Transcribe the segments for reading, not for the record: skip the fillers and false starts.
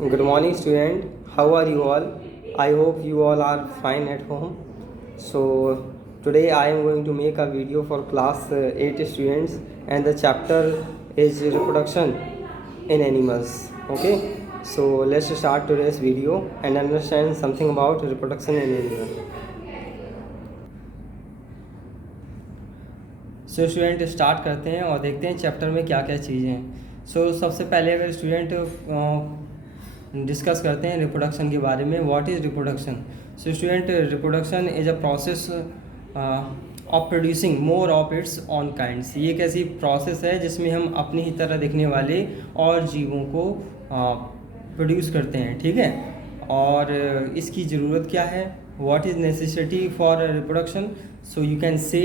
Good morning, student. How are you all? I hope you all are fine at home. So today I am going to make a video for class 8 students, and the chapter is reproduction in animals. Okay. So let's start today's video and understand something about reproduction in animals. So student start करते हैं और देखते हैं chapter में क्या क्या चीज़ें हैं। सबसे पहले अगर स्टूडेंट डिस्कस करते हैं रिप्रोडक्शन के बारे में, what is reproduction. So student, reproduction is a process of producing more of its on kinds. ये एक ऐसी प्रोसेस है जिसमें हम अपनी ही तरह दिखने वाले और जीवों को प्रोड्यूस करते हैं, ठीक है। और इसकी ज़रूरत क्या है, what is necessity for reproduction? So you can say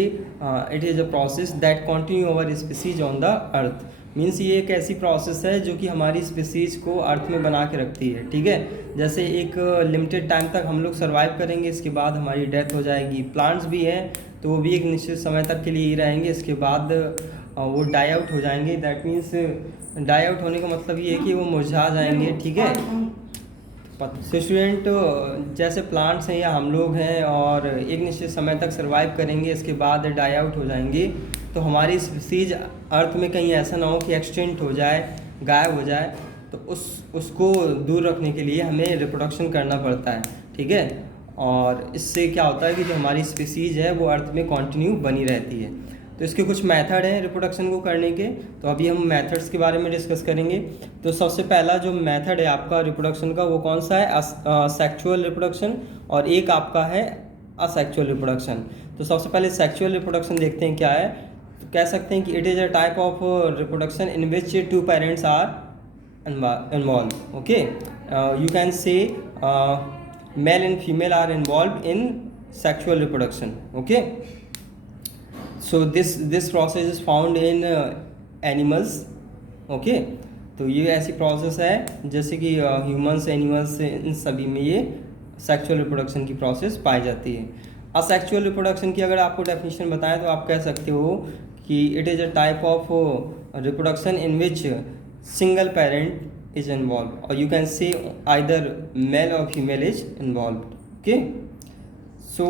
it is a process that continue our species on the earth. Means ये एक ऐसी प्रोसेस है जो कि हमारी स्पीसीज को अर्थ में बना के रखती है, ठीक है। जैसे एक लिमिटेड टाइम तक हम लोग सर्वाइव करेंगे, इसके बाद हमारी डेथ हो जाएगी। प्लांट्स भी हैं तो वो भी एक निश्चित समय तक के लिए ही रहेंगे, इसके बाद वो डाई आउट हो जाएंगे। दैट मीन्स डाई आउट होने का मतलब ये है कि वो मुरझा जाएंगे, ठीक है। तो स्टूडेंट, जैसे प्लांट्स हैं या हम लोग हैं और एक निश्चित समय तक सर्वाइव करेंगे, इसके बाद डाई आउट हो जाएंगे, तो हमारी स्पीसीज अर्थ में कहीं ऐसा ना हो कि एक्सटिंक्ट हो जाए, गायब हो जाए। तो उसको दूर रखने के लिए हमें रिप्रोडक्शन करना पड़ता है, ठीक है। और इससे क्या होता है कि जो हमारी स्पीसीज है वो अर्थ में कंटिन्यू बनी रहती है। तो इसके कुछ मेथड हैं रिप्रोडक्शन को करने के, तो अभी हम मेथड्स के बारे में डिस्कस करेंगे। तो सबसे पहला जो मेथड है आपका रिप्रोडक्शन का वो कौन सा है, सेक्सुअल रिप्रोडक्शन, और एक आपका है असेक्सुअल रिप्रोडक्शन। तो सबसे पहले सेक्सुअल रिप्रोडक्शन देखते हैं क्या है। तो कह सकते हैं कि it is a type of reproduction in which two parents are involve. Okay, you can say male and female are involve in sexual reproduction. Okay, so this process is found in animals. Okay, तो ये ऐसी process है जैसे कि humans, animals, इन सभी में ये sexual reproduction की प्रोसेस पाई जाती है। असेक्सुअल रिप्रोडक्शन की अगर आपको डेफिनेशन बताएं तो आप कह सकते हो कि it is a type of reproduction in which single parent is involve, और you can say either male और female is involve. Okay, so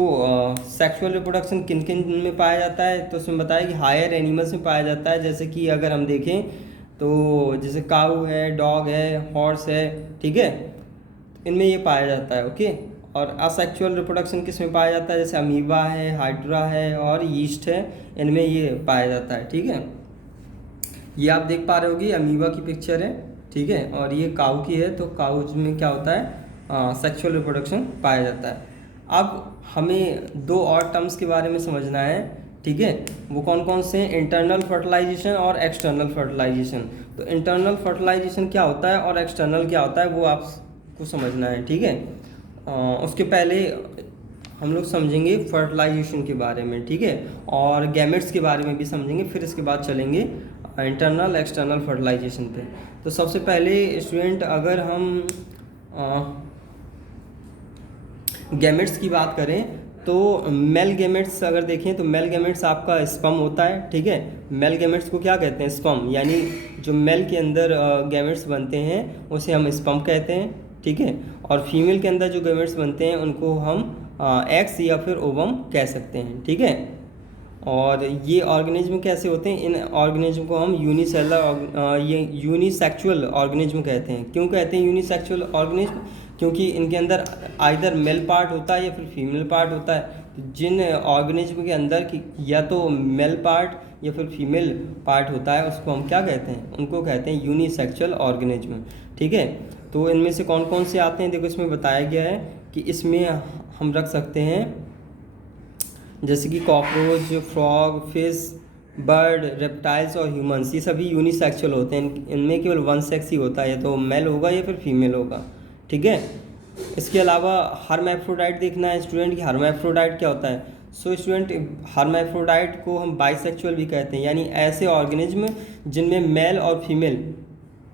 sexual reproduction किन किन में पाया जाता है, तो उसमें बताया कि हायर एनिमल्स में पाया जाता है। जैसे कि अगर हम देखें तो जैसे काऊ है, डॉग है, हॉर्स है, ठीक है, इनमें ये पाया जाता है। ओके, और असेक्सुअल रिप्रोडक्शन किस में पाया जाता है, जैसे अमीबा है, हाइड्रा है और यीस्ट है, इनमें ये पाया जाता है, ठीक है। ये आप देख पा रहे होगी, अमीबा की पिक्चर है, ठीक है, और ये काऊ की है। तो काऊ में क्या होता है, सेक्सुअल रिप्रोडक्शन पाया जाता है। अब हमें दो और टर्म्स के बारे में समझना है, ठीक है। वो कौन कौन से हैं, इंटरनल फर्टिलाइजेशन और एक्सटर्नल फर्टिलाइजेशन। तो इंटरनल फर्टिलाइजेशन क्या होता है और एक्सटर्नल क्या होता है वो आपको समझना है, ठीक है। उसके पहले हम लोग समझेंगे फर्टिलाइजेशन के बारे में, ठीक है, और गैमेट्स के बारे में भी समझेंगे, फिर इसके बाद चलेंगे इंटरनल एक्सटर्नल फर्टिलाइजेशन पे। तो सबसे पहले स्टूडेंट, अगर हम गैमेट्स की बात करें तो मेल गैमेट्स अगर देखें तो मेल गैमेट्स आपका स्पर्म होता है, ठीक है। मेल गैमेट्स को क्या कहते हैं, स्पर्म, यानी जो मेल के अंदर गैमेट्स बनते हैं उसे हम स्पर्म कहते हैं, ठीक है। और फीमेल के अंदर जो गैमेट्स बनते हैं उनको हम एग्स या फिर ओवम कह सकते हैं, ठीक है। और ये ऑर्गेनिज्म कैसे होते हैं, इन ऑर्गेनिज्म को हम ये यूनिसेक्सुअल ऑर्गेनिज्म कहते हैं। क्यों कहते हैं यूनिसेक्सुअल ऑर्गेनिज्म, क्योंकि इनके अंदर आइदर मेल पार्ट होता है या फिर फीमेल पार्ट होता है। तो जिन ऑर्गेनिज्म के अंदर की या तो मेल पार्ट या फिर फीमेल पार्ट होता है उसको हम क्या कहते हैं, उनको कहते हैं यूनिसेक्सुअल ऑर्गेनिज्म, ठीक है। तो इनमें से कौन कौन से आते हैं, देखो इसमें बताया गया है कि इसमें हम रख सकते हैं जैसे कि cockroach, frog, fish, bird, reptiles और ह्यूमंस, ये सभी यूनिसेक्सुअल होते हैं। इनमें केवल वन सेक्स ही होता है, या तो मेल होगा या फिर फीमेल होगा, ठीक है। इसके अलावा हर्मैफ्रोडाइट देखना है स्टूडेंट कि हर्मैफ्रोडाइट क्या होता है। सो स्टूडेंट, हर्मैफ्रोडाइट को हम बाइसेक्सुअल भी कहते हैं, यानी ऐसे ऑर्गेनिज्म जिनमें मेल और फीमेल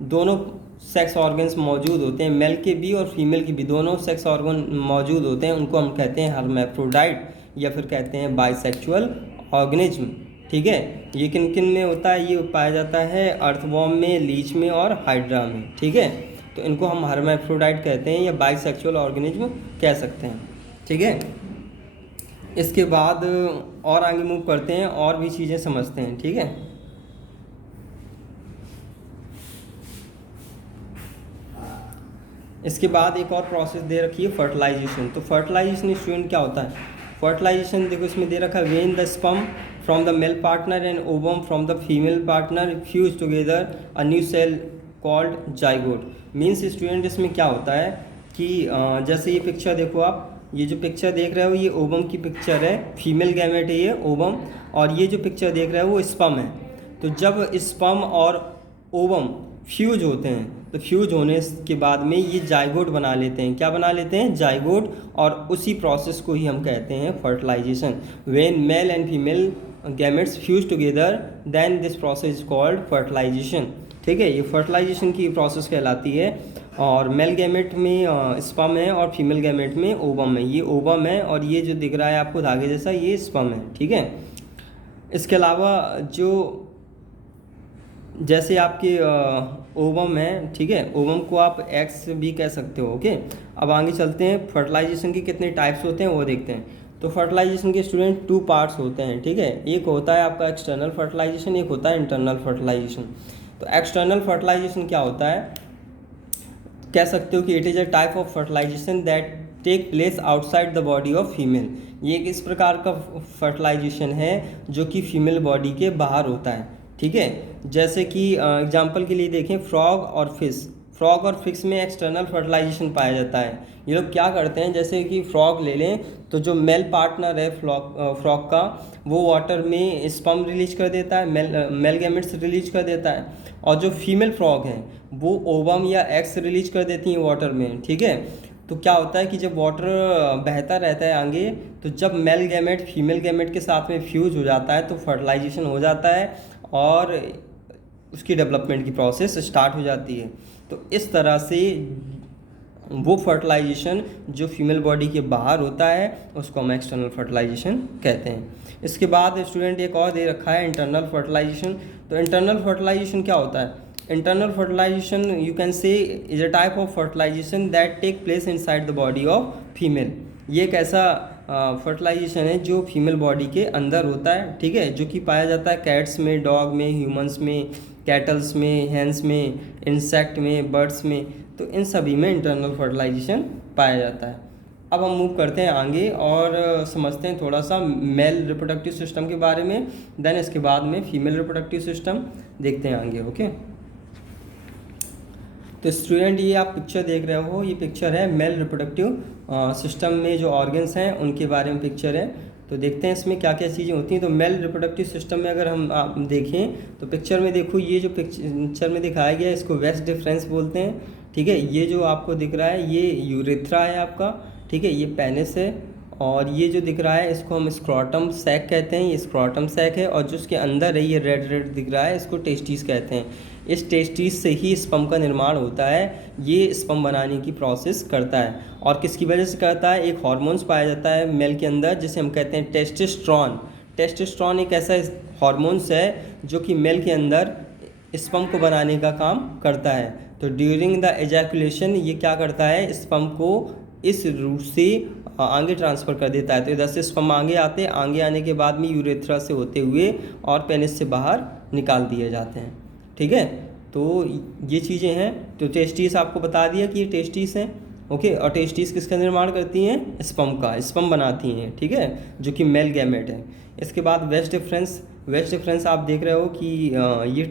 दोनों सेक्स ऑर्गन्स मौजूद होते हैं, मेल के भी और फीमेल के भी दोनों सेक्स ऑर्गन मौजूद होते हैं, उनको हम कहते हैं हर्मैफ्रोडाइट या फिर कहते हैं बाइसेक्सुअल ऑर्गेनिज्म, ठीक है। ये किन किन में होता है, ये पाया जाता है अर्थवॉर्म में, लीच में और हाइड्रा में, ठीक है। तो इनको हम हर्माफ्रोडाइट कहते हैं या बाइसेक्सुअल ऑर्गेनिज्म कह सकते हैं। ठीक है, इसके बाद और आगे मूव करते हैं और भी चीज़ें समझते हैं। ठीक है, इसके बाद एक और प्रोसेस दे रखी है फर्टिलाइजेशन। तो फर्टिलाइजेशन स्टूडेंट क्या होता है? फर्टिलाइजेशन देखो इसमें दे रखा है when the sperm from the male partner and ovum from the female partner fuse together a new cell called zygote. Means student इसमें क्या होता है कि जैसे ये पिक्चर देखो आप, ये जो पिक्चर देख रहे हो ये ओवम की पिक्चर है, फीमेल गैमेट है ये ओवम, और ये जो पिक्चर देख रहे हो वो स्पर्म है। तो जब स्पर्म और ओवम फ्यूज होते हैं तो फ्यूज होने के बाद में ये जाइगोट बना लेते हैं। क्या बना लेते हैं? जाइगोट। और उसी प्रोसेस को ही हम कहते हैं fertilisation. When male and female gametes fuse together then this process is called fertilisation. ठीक है, ये फर्टिलाइजेशन की प्रोसेस कहलाती है। और मेल गैमेट में स्पर्म है और फीमेल गैमेट में ओवम है। ये ओवम है और ये जो दिख रहा है आपको धागे जैसा ये स्पर्म है। ठीक है, इसके अलावा जो जैसे आपके ओवम है, ठीक है, ओवम को आप एक्स भी कह सकते हो। ओके, अब आगे चलते हैं, फर्टिलाइजेशन के कितने टाइप्स होते हैं वो देखते हैं। तो फर्टिलाइजेशन के स्टूडेंट 2 पार्ट्स होते हैं। ठीक है, एक होता है आपका एक्सटर्नल फर्टिलाइजेशन, एक होता है इंटरनल फर्टिलाइजेशन। तो एक्सटर्नल फर्टिलाइजेशन क्या होता है? कह सकते हो कि it is a type of fertilisation that take place outside the body of female. ये एक इस प्रकार का फर्टिलाइजेशन है जो कि फीमेल बॉडी के बाहर होता है। ठीक है, जैसे कि एग्जांपल के लिए देखें, फ्रॉग और फिश। फ्रॉग और फिश में एक्सटर्नल फर्टिलाइजेशन पाया जाता है। ये लोग क्या करते हैं, जैसे कि फ्रॉग ले लें तो जो मेल पार्टनर है फ्रॉग का वो वाटर में स्पर्म रिलीज कर देता है, मेल गैमेट्स रिलीज कर देता है, और जो फीमेल फ्रॉग हैं वो ओवम या एग्स रिलीज कर देती हैं वाटर में। ठीक है, तो क्या होता है कि जब वाटर बहता रहता है आगे, तो जब मेल गैमेट फीमेल गैमेट के साथ में फ्यूज हो जाता है तो फर्टिलाइजेशन हो जाता है और उसकी डेवलपमेंट की प्रोसेस स्टार्ट हो जाती है। तो इस तरह से वो फर्टिलाइजेशन जो फीमेल बॉडी के बाहर होता है उसको हम एक्सटर्नल फर्टिलाइजेशन कहते हैं। इसके बाद स्टूडेंट एक और दे रखा है इंटरनल फर्टिलाइजेशन। तो इंटरनल फर्टिलाइजेशन क्या होता है? Internal fertilisation you can say is a type of fertilisation that take place inside the body of female. ये एक ऐसा फर्टिलाइजेशन है जो फीमेल बॉडी के अंदर होता है। ठीक है, जो कि पाया जाता है कैट्स में, डॉग में, ह्यूमंस में, कैटल्स में, हैंस में, इंसेक्ट में, बर्ड्स में। तो इन सभी में इंटरनल फर्टिलाइजेशन पाया जाता है। अब हम मूव करते हैं आगे और समझते हैं थोड़ा सा मेल रिप्रोडक्टिव सिस्टम के बारे में, देन इसके बाद में फीमेल रिप्रोडक्टिव सिस्टम देखते हैं आगे। ओके, तो स्टूडेंट ये आप पिक्चर देख रहे हो, ये पिक्चर है मेल रिप्रोडक्टिव सिस्टम में जो ऑर्गन्स हैं उनके बारे में पिक्चर है। तो देखते हैं इसमें क्या क्या चीज़ें होती हैं। तो मेल रिप्रोडक्टिव सिस्टम में अगर हम आप देखें तो पिक्चर में देखो, ये जो पिक्चर में दिखाया गया है इसको वेस्ट डिफरेंस बोलते हैं। ठीक है, ये जो आपको दिख रहा है ये यूरेथ्रा है आपका। ठीक है, ये पेनिस है, और ये जो दिख रहा है इसको हम स्क्रॉटम सैक कहते हैं, ये स्क्रॉटम सैक है, और जो उसके अंदर है ये रेड रेड दिख रहा है इसको टेस्टिस कहते हैं। इस टेस्टिस से ही स्पर्म का निर्माण होता है, ये स्पर्म बनाने की प्रोसेस करता है। और किसकी वजह से करता है? एक हार्मोन्स पाया जाता है मेल के अंदर जिसे हम कहते हैं टेस्टोस्टेरोन। टेस्टोस्टेरोन एक ऐसा हार्मोन्स है जो कि मेल के अंदर स्पर्म को बनाने का काम करता है। तो ड्यूरिंग द एजैकुलेशन ये क्या करता है, स्पर्म को इस रूट से आगे ट्रांसफ़र कर देता है। तो इधर से स्पर्म आगे आने के बाद में यूरेथ्रा से होते हुए और पेनिस से बाहर निकाल दिए जाते हैं। ठीक है, तो ये चीज़ें हैं। तो टेस्टिस आपको बता दिया कि ये टेस्टिस हैं। ओके, और टेस्टिस किसका निर्माण करती हैं? स्पर्म का, स्पर्म बनाती हैं। ठीक है, जो कि मेल गैमेट है। इसके बाद वेस्ट डिफरेंस आप देख रहे हो कि ये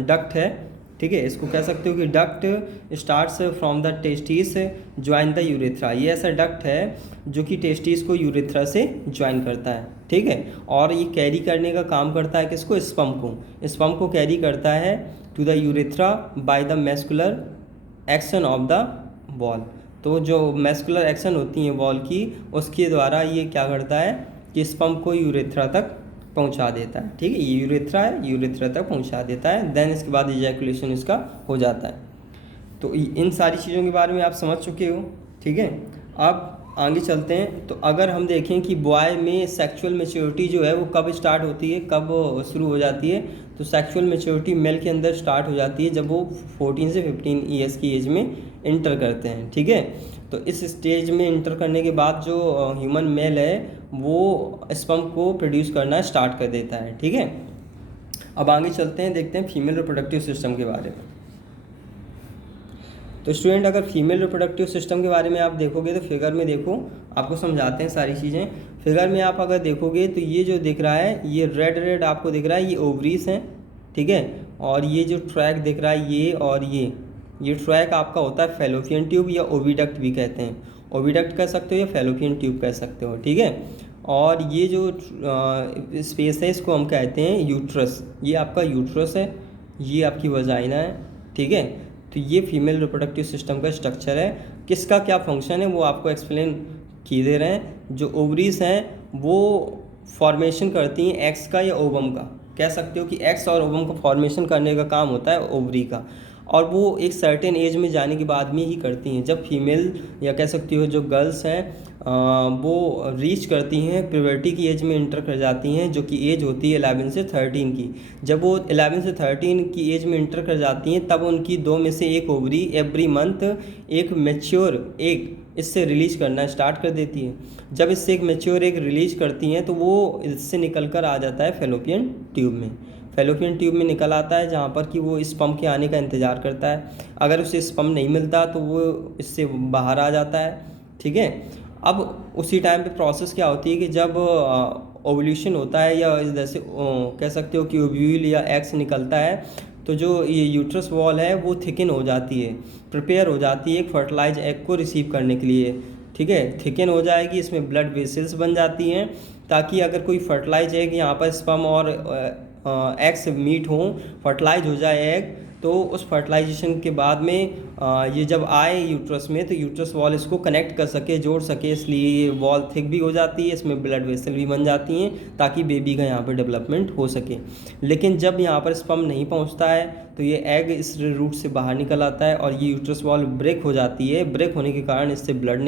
डक्ट है। ठीक है, इसको कह सकते हो कि duct starts from the testis join the urethra. ये ऐसा डक्ट है जो कि टेस्टिस को यूरेथ्रा से ज्वाइन करता है। ठीक है, और ये कैरी करने का काम करता है किसको? स्पर्म को कैरी करता है to the urethra by the muscular action of the wall. तो जो मैस्कुलर एक्शन होती है वॉल की, उसके द्वारा ये क्या करता है कि स्पर्म को यूरेथ्रा तक पहुंचा देता है। ठीक है, ये यूरेथ्रा है, यूरेथ्रा तक पहुंचा देता है, देन इसके बाद इजैकुलेशन इसका हो जाता है। तो इन सारी चीज़ों के बारे में आप समझ चुके हो। ठीक है, अब आगे चलते हैं। तो अगर हम देखें कि बॉय में सेक्सुअल मैच्योरिटी जो है वो कब स्टार्ट होती है, कब शुरू हो जाती है, तो सेक्सुअल मैच्योरिटी मेल के अंदर स्टार्ट हो जाती है जब वो 14 से 15 ईयर्स की एज में इंटर करते हैं, ठीक है। तो इस स्टेज में इंटर करने के बाद जो ह्यूमन मेल है वो स्पर्म को प्रोड्यूस करना स्टार्ट कर देता है, ठीक है। अब आगे चलते हैं, देखते हैं फीमेल रिप्रोडक्टिव सिस्टम के बारे में। तो स्टूडेंट, अगर फीमेल रिप्रोडक्टिव सिस्टम के बारे में आप देखोगे तो फिगर में देखो, आपको समझाते हैं सारी चीज़ें। फिगर में आप अगर देखोगे तो ये जो दिख रहा है, ये रेड रेड आपको दिख रहा है, ये ओवरीज हैं, ठीक है। और ये जो ट्रैक दिख रहा है ये और ये ट्रैक आपका होता है फैलोपियन ट्यूब या ओविडक्ट भी कहते हैं। ओविडक्ट कह सकते हो या फैलोपियन ट्यूब कह सकते हो, ठीक है। और ये जो स्पेस है इसको हम कहते हैं यूट्रस। ये आपका यूट्रस है, ये आपकी वजाइना है, ठीक है। तो ये फीमेल रिप्रोडक्टिव सिस्टम का स्ट्रक्चर है। किसका क्या फंक्शन है वो आपको एक्सप्लेन किए दे रहे हैं। जो ओवरीज हैं वो फॉर्मेशन करती हैं एग्स का या ओवम का, कह सकते हो कि एग्स और ओवम का फॉर्मेशन करने का काम होता है ओवरी का, और वो एक सर्टेन एज में जाने के बाद में ही करती हैं। जब फीमेल या कह सकती हो जो गर्ल्स हैं वो रीच करती हैं प्यूबर्टी की एज में इंटर कर जाती हैं, जो कि एज होती है 11 से 13 की। जब वो 11 से 13 की एज में इंटर कर जाती हैं तब उनकी 2 में से एक ओवरी एवरी मंथ एक मैच्योर एग इससे रिलीज करना स्टार्ट कर देती है। जब इससे एक मैच्योर एग रिलीज करती हैं तो वो इससे निकल कर आ जाता है फैलोपियन ट्यूब में। फैलोपियन ट्यूब में निकल आता है जहाँ पर कि वो स्पर्म के आने का इंतज़ार करता है। अगर उसे स्पर्म नहीं मिलता तो वो इससे बाहर आ जाता है, ठीक है। अब उसी टाइम पे प्रोसेस क्या होती है कि जब ओवल्यूशन होता है या जैसे कह सकते हो कि ओव्यूल या एग्स निकलता है तो जो ये यूट्रस वॉल है वो थिकन हो जाती है, प्रिपेयर हो जाती है एक फर्टिलाइज एग को रिसीव करने के लिए, ठीक है। थिकन हो जाएगी, इसमें ब्लड वेसल्स बन जाती हैं ताकि अगर कोई फर्टिलाइज एग यहाँ पर स्पर्म और एग्स मीट हों, फर्टिलाइज हो जाए एग, तो उस फर्टिलाइजेशन के बाद में ये जब आए यूट्रस में तो यूट्रस वॉल इसको कनेक्ट कर सके, जोड़ सके, इसलिए ये वॉल थिक भी हो जाती है, इसमें ब्लड वेसल भी बन जाती हैं ताकि बेबी का यहाँ पर डेवलपमेंट हो सके। लेकिन जब यहाँ पर स्पर्म नहीं पहुँचता है तो ये एग इस रूट से बाहर निकल आता है और ये यूट्रस वॉल ब्रेक हो जाती है। ब्रेक होने के कारण इससे ब्लड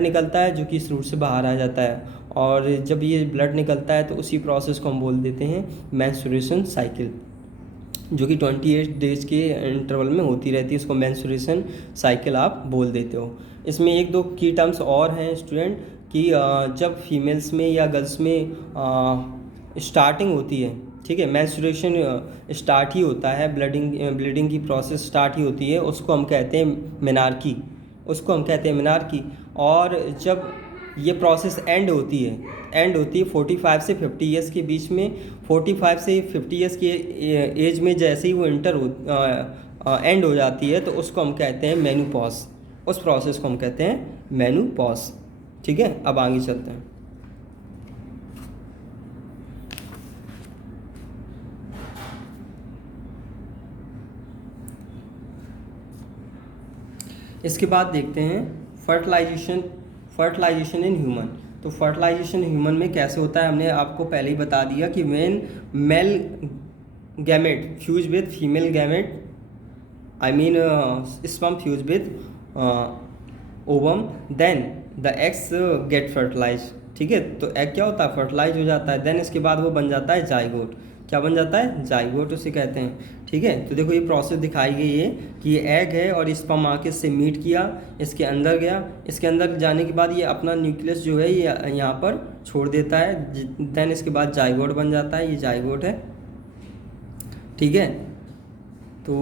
निकलता है जो कि इस रूट से बाहर आ जाता है। और जब ये ब्लड निकलता है तो उसी प्रोसेस को हम बोल देते हैं मेंस्ट्रुएशन साइकिल, जो कि 28 डेज के इंटरवल में होती रहती है। इसको मेंस्ट्रुएशन साइकिल आप बोल देते हो। इसमें एक दो की टर्म्स और हैं स्टूडेंट कि जब फीमेल्स में या गर्ल्स में स्टार्टिंग होती है, ठीक है, मेंस्ट्रुएशन स्टार्ट ही होता है, ब्लीडिंग की प्रोसेस स्टार्ट ही होती है, उसको हम कहते हैं मेनार्की, और जब ये प्रोसेस एंड होती है 45 से 50 ईयर्स के बीच में। 45 से 50 ईयर्स की एज में जैसे ही वो एंड हो जाती है तो उसको हम कहते हैं मेनोपॉज। उस प्रोसेस को हम कहते हैं मेनोपॉज, ठीक है। अब आगे चलते हैं। इसके बाद देखते हैं फर्टिलाइजेशन इन ह्यूमन। तो फर्टिलाइजेशन ह्यूमन में कैसे होता है हमने आपको पहले ही बता दिया कि when male gamete fuse with female gamete, I mean sperm fuse with ovum, then the eggs get fertilise, ठीक है। तो एग क्या होता है, फर्टिलाइज हो जाता है। देन इसके बाद वो बन जाता है जाइगोट। क्या बन जाता है, जाइगोट उसे कहते हैं, ठीक है। तो देखो ये प्रोसेस दिखाई गई है कि ये एग है और स्पर्म आके इससे मीट किया, इसके अंदर गया, इसके अंदर जाने के बाद ये अपना न्यूक्लियस जो है ये यहाँ पर छोड़ देता है। देन इसके बाद जाइगोट बन जाता है, ये जाइगोट है, ठीक है। तो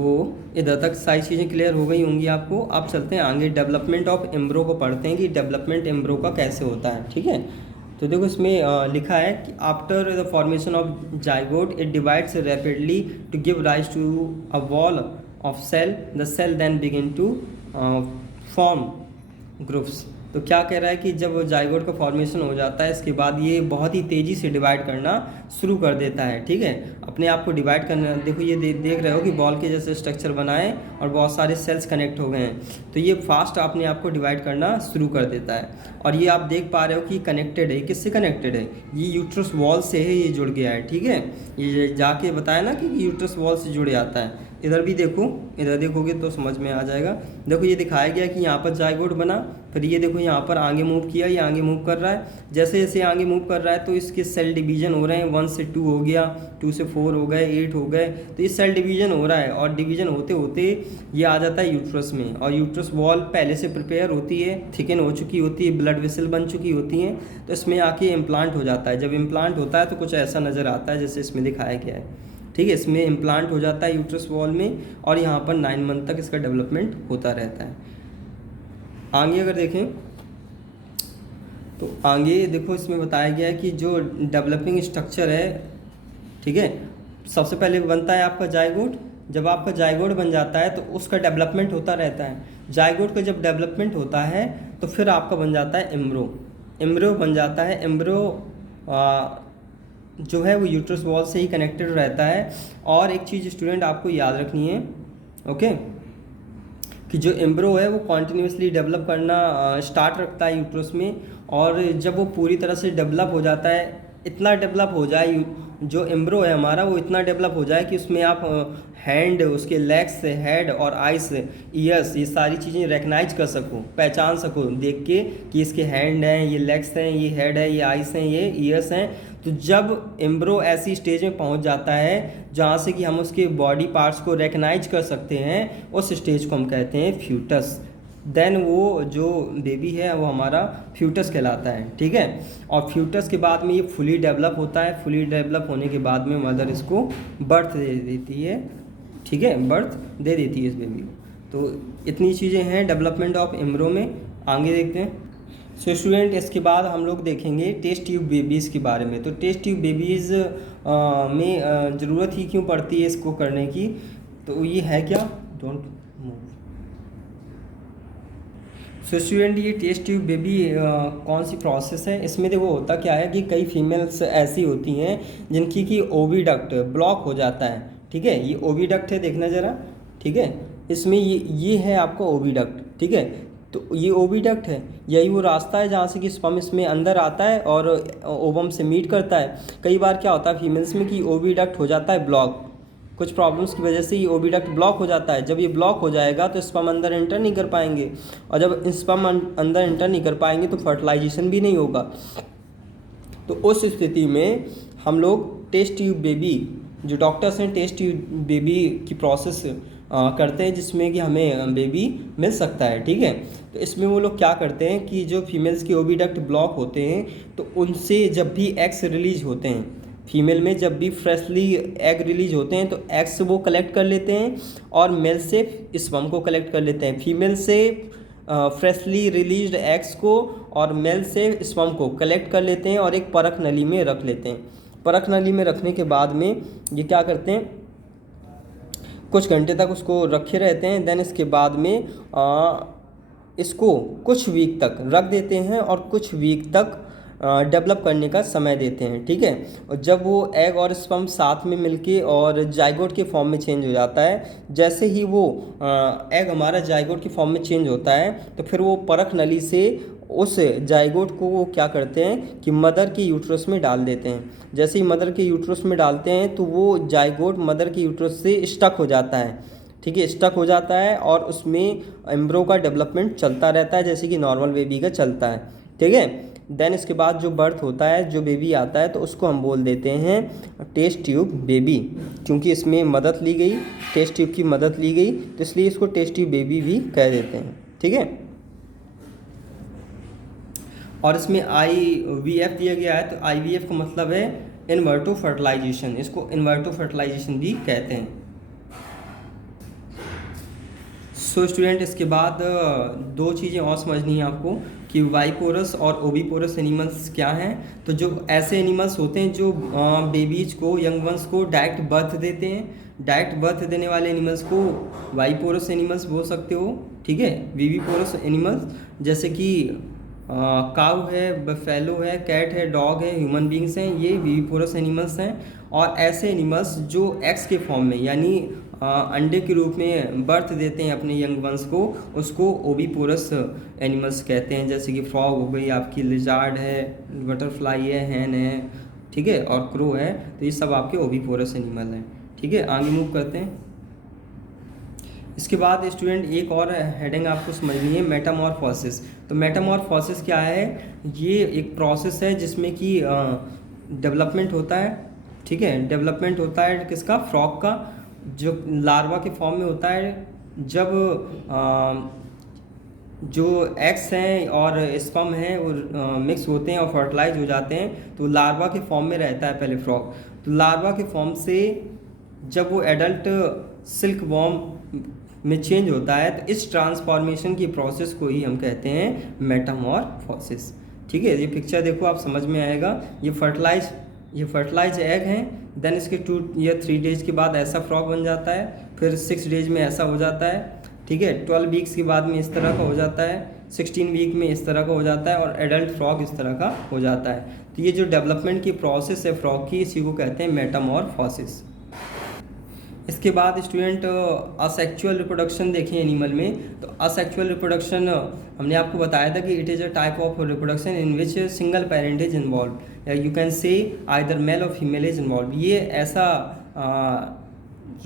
इधर तक सारी चीज़ें क्लियर हो गई होंगी आपको। अब चलते हैं आगे, डेवलपमेंट ऑफ एम्ब्रो को पढ़ते हैं कि डेवलपमेंट एम्ब्रो का कैसे होता है, ठीक है। तो देखो इसमें लिखा है कि after the formation of zygote it divides rapidly to give rise to a wall of cell, the cell then begin to form groups. तो क्या कह रहा है कि जब जाइगोट का फॉर्मेशन हो जाता है इसके बाद ये बहुत ही तेज़ी से डिवाइड करना शुरू कर देता है, ठीक है, अपने आप को डिवाइड करना। देखो ये देख रहे हो कि बॉल के जैसे स्ट्रक्चर बनाए और बहुत सारे सेल्स कनेक्ट हो गए हैं, तो ये फास्ट अपने आप को डिवाइड करना शुरू कर देता है। और ये आप देख पा रहे हो कि कनेक्टेड है, किससे कनेक्टेड है, ये यूट्रस वॉल से है, ये जुड़ गया है, ठीक है। ये जाके बताया ना कि यूट्रस वॉल से जुड़ जाता है, इधर भी देखो, इधर देखोगे तो समझ में आ जाएगा। देखो ये दिखाया गया कि यहाँ पर जाइगोट बना, फिर ये देखो यहाँ पर आगे मूव किया, ये आगे मूव कर रहा है। जैसे जैसे आगे मूव कर रहा है तो इसके सेल डिवीजन हो रहे हैं, 1 से 2 हो गया, 2 से 4 हो गए, 8 हो गए। तो ये सेल डिवीजन हो रहा है और डिवीजन होते होते ये आ जाता है यूट्रस में। और यूट्रस वॉल पहले से प्रिपेयर होती है, थिकन हो चुकी होती है, ब्लड वेसल बन चुकी होती हैं। तो इसमें आके इम्प्लांट हो जाता है। जब इम्प्लांट होता है तो कुछ ऐसा नज़र आता है जैसे इसमें दिखाया गया है। ठीक है, इसमें इम्प्लांट हो जाता है यूट्रस वॉल में और यहाँ पर 9 मंथ तक इसका डेवलपमेंट होता रहता है। आगे अगर देखें तो आगे देखो इसमें बताया गया है कि जो डेवलपिंग स्ट्रक्चर है, ठीक है, सबसे पहले बनता है आपका जाइगोट। जब आपका जाइगोट बन जाता है तो उसका डेवलपमेंट होता रहता है। जाइगोट का जब डेवलपमेंट होता है तो फिर आपका बन जाता है एम्ब्रो। एम्ब्रो बन जाता है। एम्ब्रो जो है वो यूट्रस वॉल से ही कनेक्टेड रहता है। और एक चीज़ स्टूडेंट आपको याद रखनी है, ओके, कि जो एम्ब्रो है वो कॉन्टिन्यूसली डेवलप करना स्टार्ट रखता है यूट्रस में। और जब वो पूरी तरह से डेवलप हो जाता है, इतना डेवलप हो जाए, जो एम्ब्रो है हमारा वो इतना डेवलप हो जाए कि उसमें आप हैंड, उसके लेग्स, हेड और आइस, ईयर्स, ये सारी चीज़ें रिकग्नाइज कर सको, पहचान सको देख के कि इसके हैंड हैं, ये लेग्स हैं, ये हेड है, ये आइस हैं, ये ईयर्स हैं। तो जब एम्ब्रो ऐसी स्टेज में पहुंच जाता है जहाँ से कि हम उसके बॉडी पार्ट्स को रिकग्नाइज कर सकते हैं, उस स्टेज को हम कहते हैं फ्यूटस। देन वो जो बेबी है वो हमारा फ्यूटस कहलाता है। ठीक है, और फ्यूटस के बाद में ये फुली डेवलप होता है। फुली डेवलप होने के बाद में मदर इसको बर्थ दे देती है। ठीक है, बर्थ दे देती है इस बेबी को। तो इतनी चीज़ें हैं डेवलपमेंट ऑफ एम्ब्रो में। आगे देखते हैं। सो स्टूडेंट, इसके बाद हम लोग देखेंगे टेस्ट ट्यूब बेबीज़ के बारे में। तो टेस्ट ट्यूब बेबीज़ में ज़रूरत ही क्यों पड़ती है इसको करने की, तो ये है क्या, डोंट मूव। सो स्टूडेंट, ये टेस्ट ट्यूब बेबी कौन सी प्रोसेस है, इसमें देखो होता क्या है कि कई फीमेल्स ऐसी होती हैं जिनकी कि ओविडक्ट ब्लॉक हो जाता है। ठीक है, ये ओविडक्ट है, देखना ज़रा। ठीक है, इसमें ये है आपका ओविडक्ट। ठीक है, तो ये ओविडक्ट है, यही वो रास्ता है जहाँ से कि स्पर्म इसमें अंदर आता है और ओवम से मीट करता है। कई बार क्या होता है फीमेल्स में कि ओविडक्ट हो जाता है ब्लॉक, कुछ प्रॉब्लम्स की वजह से ये ओविडक्ट ब्लॉक हो जाता है। जब ये ब्लॉक हो जाएगा तो स्पर्म अंदर एंटर नहीं कर पाएंगे, और जब स्पर्म अंदर एंटर नहीं कर पाएंगे तो फर्टिलाइजेशन भी नहीं होगा। तो उस स्थिति में हम लोग टेस्ट ट्यूब बेबी, जो डॉक्टर्स हैं टेस्ट ट्यूब बेबी की प्रोसेस करते हैं, जिसमें कि हमें बेबी मिल सकता है। ठीक है, तो इसमें वो लोग क्या करते हैं कि जो फीमेल्स के ओविडक्ट ब्लॉक होते हैं तो उनसे जब भी एग्स रिलीज होते हैं, फीमेल में जब भी फ्रेशली एग रिलीज होते हैं तो एग्स वो कलेक्ट कर लेते हैं और मेल से स्पर्म को कलेक्ट कर लेते हैं। फीमेल से फ्रेशली रिलीज्ड एग्स को और मेल से स्पर्म को कलेक्ट कर लेते हैं और एक परख नली में रख लेते हैं। परख नली में रखने के बाद में ये क्या करते हैं, कुछ घंटे तक उसको रखे रहते हैं। देन इसके बाद में इसको कुछ वीक तक रख देते हैं और कुछ वीक तक डेवलप करने का समय देते हैं। ठीक है, और जब वो एग और स्पर्म साथ में मिलके और जाइगोट के फॉर्म में चेंज हो जाता है, जैसे ही वो एग हमारा जाइगोट के फॉर्म में चेंज होता है तो फिर वो परख नली से उस जाइगोट को वो क्या करते हैं कि मदर के यूट्रस में डाल देते हैं। जैसे ही मदर के यूट्रस में डालते हैं तो वो जाइगोट मदर के यूट्रस से स्टक हो जाता है। ठीक है, स्टक हो जाता है और उसमें एम्ब्रो का डेवलपमेंट चलता रहता है जैसे कि नॉर्मल बेबी का चलता है। ठीक है, देन इसके बाद जो बर्थ होता है, जो बेबी आता है, तो उसको हम बोल देते हैं टेस्ट ट्यूब बेबी, क्योंकि इसमें मदद ली गई, टेस्ट ट्यूब की मदद ली गई, तो इसलिए इसको टेस्ट ट्यूब बेबी भी कह देते हैं। ठीक है, और इसमें IVF दिया गया है, तो IVF का मतलब है इन्वर्टो फर्टिलाइजेशन, इसको इन्वर्टो फर्टिलाइजेशन भी कहते हैं। सो स्टूडेंट, इसके बाद दो चीज़ें और समझनी है आपको कि वाइपोरस और ओविपोरस एनिमल्स क्या हैं। तो जो ऐसे एनिमल्स होते हैं जो बेबीज को, यंग वंस को डायरेक्ट बर्थ देते हैं, डायरेक्ट बर्थ देने वाले एनिमल्स को वाइपोरस एनिमल्स बोल सकते हो। ठीक है, विविपोरस एनिमल्स जैसे कि काऊ है, बफेलो है, कैट है, डॉग है, ह्यूमन बींग्स हैं, ये विविपोरस एनिमल्स हैं। और ऐसे एनिमल्स जो एग्स के फॉर्म में यानी अंडे के रूप में बर्थ देते हैं अपने यंग वंस को, उसको ओविपोरस एनिमल्स कहते हैं। जैसे कि फ्रॉग हो गई आपकी, लिजार्ड है, बटरफ्लाई है, हैन है, ठीक है, और क्रो है, तो ये सब आपके ओविपोरस एनिमल हैं। ठीक है, आगे मूव करते हैं। इसके बाद स्टूडेंट एक और हेडिंग आपको समझनी है, मेटामॉर्फोसिस। तो मेटामॉर्फोसिस क्या है? ये एक प्रोसेस है जिसमें कि डेवलपमेंट होता है, ठीक है। डेवलपमेंट होता है किसका? फ्रॉग का, जो लार्वा के फॉर्म में होता है। जब जो एग्स हैं और स्पर्म हैं वो मिक्स होते हैं और फर्टिलाइज हो जाते हैं, तो लार्वा के फॉर्म में रहता है पहले फ्रॉग। तो लार्वा के फॉर्म से जब वो एडल्ट सिल्क वॉर्म में चेंज होता है, तो इस ट्रांसफॉर्मेशन की प्रोसेस को ही हम कहते हैं मेटामॉर्फोसिस, ठीक है। ये पिक्चर देखो, आप समझ में आएगा। ये फर्टिलाइज एग हैं, देन इसके 2 या 3 डेज के बाद ऐसा फ्रॉग बन जाता है, फिर 6 डेज में ऐसा हो जाता है, ठीक है। 12 वीक्स के बाद में इस तरह का हो जाता है, 16 वीक में इस तरह का हो जाता है, और एडल्ट फ्रॉग इस तरह का हो जाता है। तो ये जो डेवलपमेंट की प्रोसेस है फ्रॉग की, इसी को कहते हैं मेटामॉर्फोसिस। इसके बाद स्टूडेंट असेक्सुअल रिप्रोडक्शन देखें एनिमल में। तो असेक्सुअल रिप्रोडक्शन हमने आपको बताया था कि it is a type of reproduction in which single parent is involve, या you can say either male और फीमेल इज इन्वॉल्व। ये ऐसा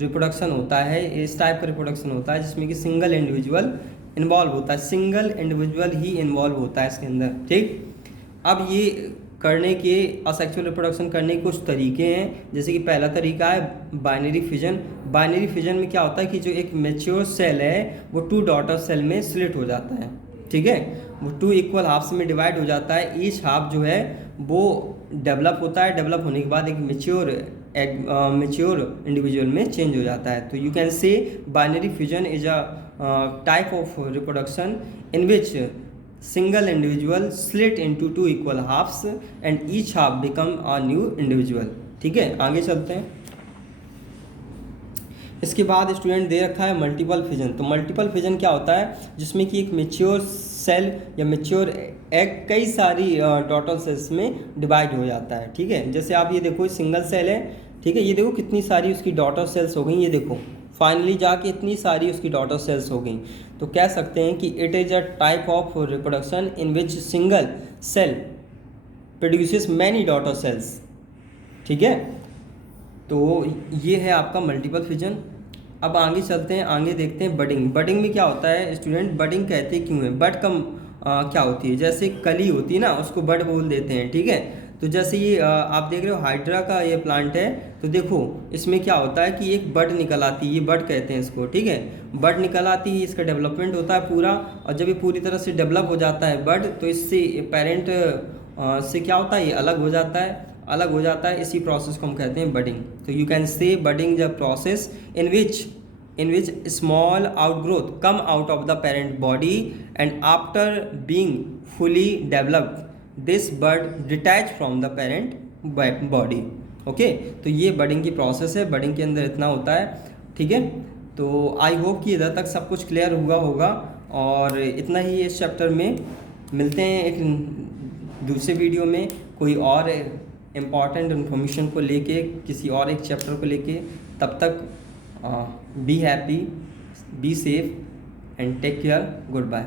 रिप्रोडक्शन होता है, इस टाइप का रिप्रोडक्शन होता है जिसमें कि सिंगल इंडिविजुअल इन्वॉल्व होता है, सिंगल इंडिविजुअल ही इन्वॉल्व होता है इसके अंदर, ठीक। अब ये करने के, असेक्सुअल रिप्रोडक्शन करने के कुछ तरीके हैं। जैसे कि पहला तरीका है बाइनरी फिजन। बाइनरी फिजन में क्या होता है कि जो एक मैच्योर सेल है वो 2 डॉटर सेल में स्प्लिट हो जाता है, ठीक है। वो 2 इक्वल हाफ्स में डिवाइड हो जाता है। ईच हाफ जो है वो डेवलप होता है, डेवलप होने के बाद एक मैच्योर इंडिविजुअल में चेंज हो जाता है। तो यू कैन से binary fusion is a type of reproduction in which single individual split into 2 equal halves and each half become a new individual, ठीक है। आगे चलते हैं। इसके बाद स्टूडेंट दे रखा है मल्टीपल फिजन। तो मल्टीपल फिजन क्या होता है? जिसमें कि एक मेच्योर सेल या मेच्योर एग कई सारी डॉटर सेल्स में डिवाइड हो जाता है, ठीक है। जैसे आप ये देखो, सिंगल सेल है, ठीक है। ये देखो कितनी सारी उसकी डॉटर सेल्स हो गई, ये देखो फाइनली जाके इतनी सारी उसकी डॉटर सेल्स हो गई। तो कह सकते हैं कि it is a type of reproduction in which single cell produces many daughter cells, ठीक है। तो ये है आपका मल्टीपल फिजन। अब आगे चलते हैं, आगे देखते हैं बडिंग। बडिंग में क्या होता है स्टूडेंट? बडिंग कहते क्यों है? बड का क्या होती है? जैसे कली होती है ना, उसको बड बोल देते हैं, ठीक है। तो जैसे ये आप देख रहे हो हाइड्रा का ये प्लांट है, तो देखो इसमें क्या होता है कि एक बड निकल आती है, ये बड कहते हैं इसको, ठीक है। बड निकल आती है, इसका डेवलपमेंट होता है पूरा, और जब ये पूरी तरह से डेवलप हो जाता है बड, तो इससे पेरेंट से क्या होता है? ये अलग हो जाता है, अलग हो जाता है। इसी प्रोसेस को हम कहते हैं बडिंग। तो you can say budding the process in which small outgrowth come out of the parent body and after being fully developed this bud detach from the parent body, okay. तो ये budding की process है, budding के अंदर इतना होता है, ठीक है। तो आई होप कि इधर तक सब कुछ क्लियर हुआ होगा, और इतना ही इस चैप्टर में। मिलते हैं एक दूसरे वीडियो में कोई और इम्पॉर्टेंट इन्फॉर्मेशन को लेके, किसी और एक चैप्टर को लेके। तब तक be happy, be safe and take care, good bye.